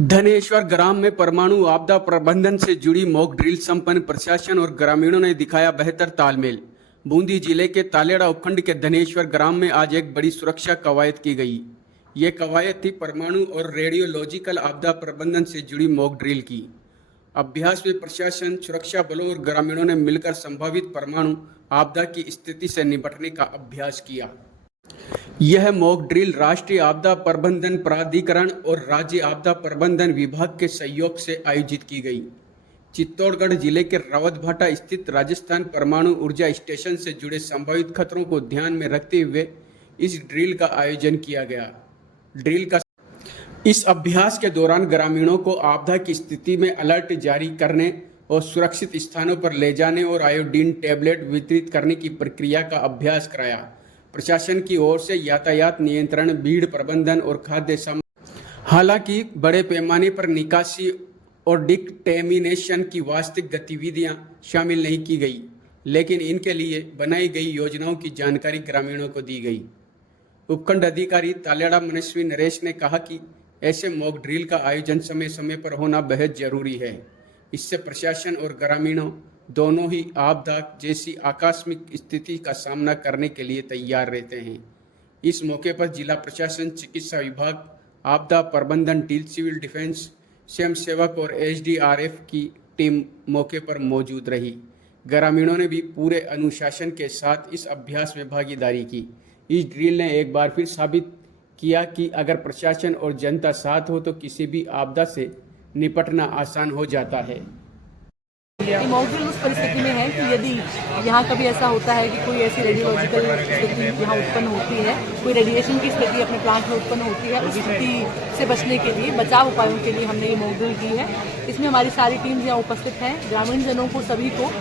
धनेश्वर ग्राम में परमाणु आपदा प्रबंधन से जुड़ी मॉक ड्रिल संपन्न प्रशासन और ग्रामीणों ने दिखाया बेहतर तालमेल। बूंदी जिले के तालेड़ा उपखंड के धनेश्वर ग्राम में आज एक बड़ी सुरक्षा कवायद की गई। ये कवायद थी परमाणु और रेडियोलॉजिकल आपदा प्रबंधन से जुड़ी मॉक ड्रिल की। अभ्यास में प्रशासन, सुरक्षा बलों और ग्रामीणों ने मिलकर संभावित परमाणु आपदा की स्थिति से निपटने का अभ्यास किया। यह मॉक ड्रिल राष्ट्रीय आपदा प्रबंधन प्राधिकरण और राज्य आपदा प्रबंधन विभाग के सहयोग से आयोजित की गई। चित्तौड़गढ़ जिले के रावतभाटा स्थित राजस्थान परमाणु ऊर्जा स्टेशन से जुड़े संभावित खतरों को ध्यान में रखते हुए इस ड्रिल का आयोजन किया गया। इस अभ्यास के दौरान ग्रामीणों को आपदा की स्थिति में अलर्ट जारी करने और सुरक्षित स्थानों पर ले जाने और आयोडीन टैबलेट वितरित करने की प्रक्रिया का अभ्यास कराया। प्रशासन की ओर से यातायात नियंत्रण, भीड़ प्रबंधन और खाद्य सामग्री, हालांकि बड़े पैमाने पर निकासी और डिकटेमिनेशन की वास्तविक गतिविधियां शामिल नहीं की गई, लेकिन इनके लिए बनाई गई योजनाओं की जानकारी ग्रामीणों को दी गई। उपखंड अधिकारी तालेड़ा मनस्वी नरेश ने कहा कि ऐसे मॉक ड्रिल का आयोजन समय समय पर होना बेहद जरूरी है। इससे प्रशासन और ग्रामीणों दोनों ही आपदा जैसी आकस्मिक स्थिति का सामना करने के लिए तैयार रहते हैं। इस मौके पर जिला प्रशासन, चिकित्सा विभाग, आपदा प्रबंधन टीम, सिविल डिफेंस, स्वयं सेवक और एसडीआरएफ की टीम मौके पर मौजूद रही। ग्रामीणों ने भी पूरे अनुशासन के साथ इस अभ्यास में भागीदारी की। इस ड्रिल ने एक बार फिर साबित किया कि अगर प्रशासन और जनता साथ हो तो किसी भी आपदा से निपटना आसान हो जाता है। मॉक ड्रिल उस परिस्थिति में है कि यदि यहाँ कभी ऐसा होता है कि कोई ऐसी रेडियोलॉजिकल स्थिति यहाँ उत्पन्न होती है, कोई रेडिएशन की स्थिति अपने प्लांट में उत्पन्न होती है, उस स्थिति से बचने के लिए, बचाव उपायों के लिए हमने ये मॉक ड्रिल की है। इसमें हमारी सारी टीम्स यहाँ उपस्थित हैं। ग्रामीण जनों को सभी को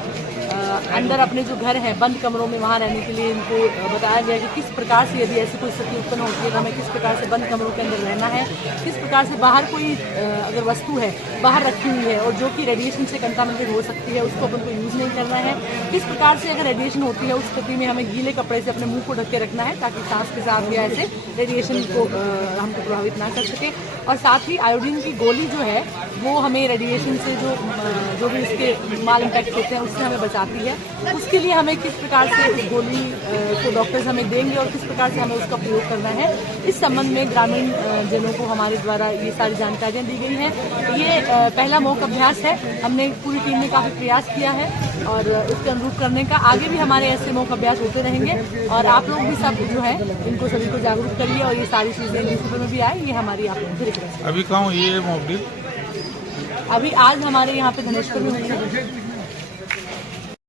अंदर अपने जो घर हैं बंद कमरों में वहाँ रहने के लिए इनको बताया गया कि किस प्रकार से यदि ऐसी कोई स्थिति उत्पन्न होती है तो हमें किस प्रकार से बंद कमरों के अंदर रहना है, किस प्रकार से बाहर कोई अगर वस्तु है बाहर रखी हुई है और जो कि रेडिएशन से कंटामिनेटेड हो सकती है उसको अपन को यूज़ नहीं करना है। किस प्रकार से अगर रेडिएशन होती है उस स्थिति में हमें गीले कपड़े से अपने मुंह को ढक के रखना है ताकि सांस के साथ या ऐसे रेडिएशन को हमको प्रभावित ना कर सके। और साथ ही आयोडीन की गोली जो है वो हमें रेडिएशन से जो भी इसके माल इम्पैक्ट होते हैं उससे हमें बचाती है। उसके लिए हमें किस प्रकार से उस गोली को डॉक्टर्स हमें देंगे और किस प्रकार से हमें उसका प्रयोग करना है, इस संबंध में ग्रामीण जनों को हमारे द्वारा ये सारी जानकारियाँ दी गई हैं। ये पहला मॉक अभ्यास है। हमने पूरी टीम ने काफ़ी प्रयास किया है और उसके अनुरूप करने का। आगे भी हमारे ऐसे मॉक अभ्यास होते रहेंगे और आप लोग भी सब जो है इनको सभी को जागरूक करिए और ये सारी चीज़ें न्यूज़पेपर में भी आए, ये हमारी आप लोगों की रिक्वेस्ट है। अभी कहाँ ये मॉक ड्रिल? अभी आज हमारे यहाँ पे धनेश्वर में हुई है।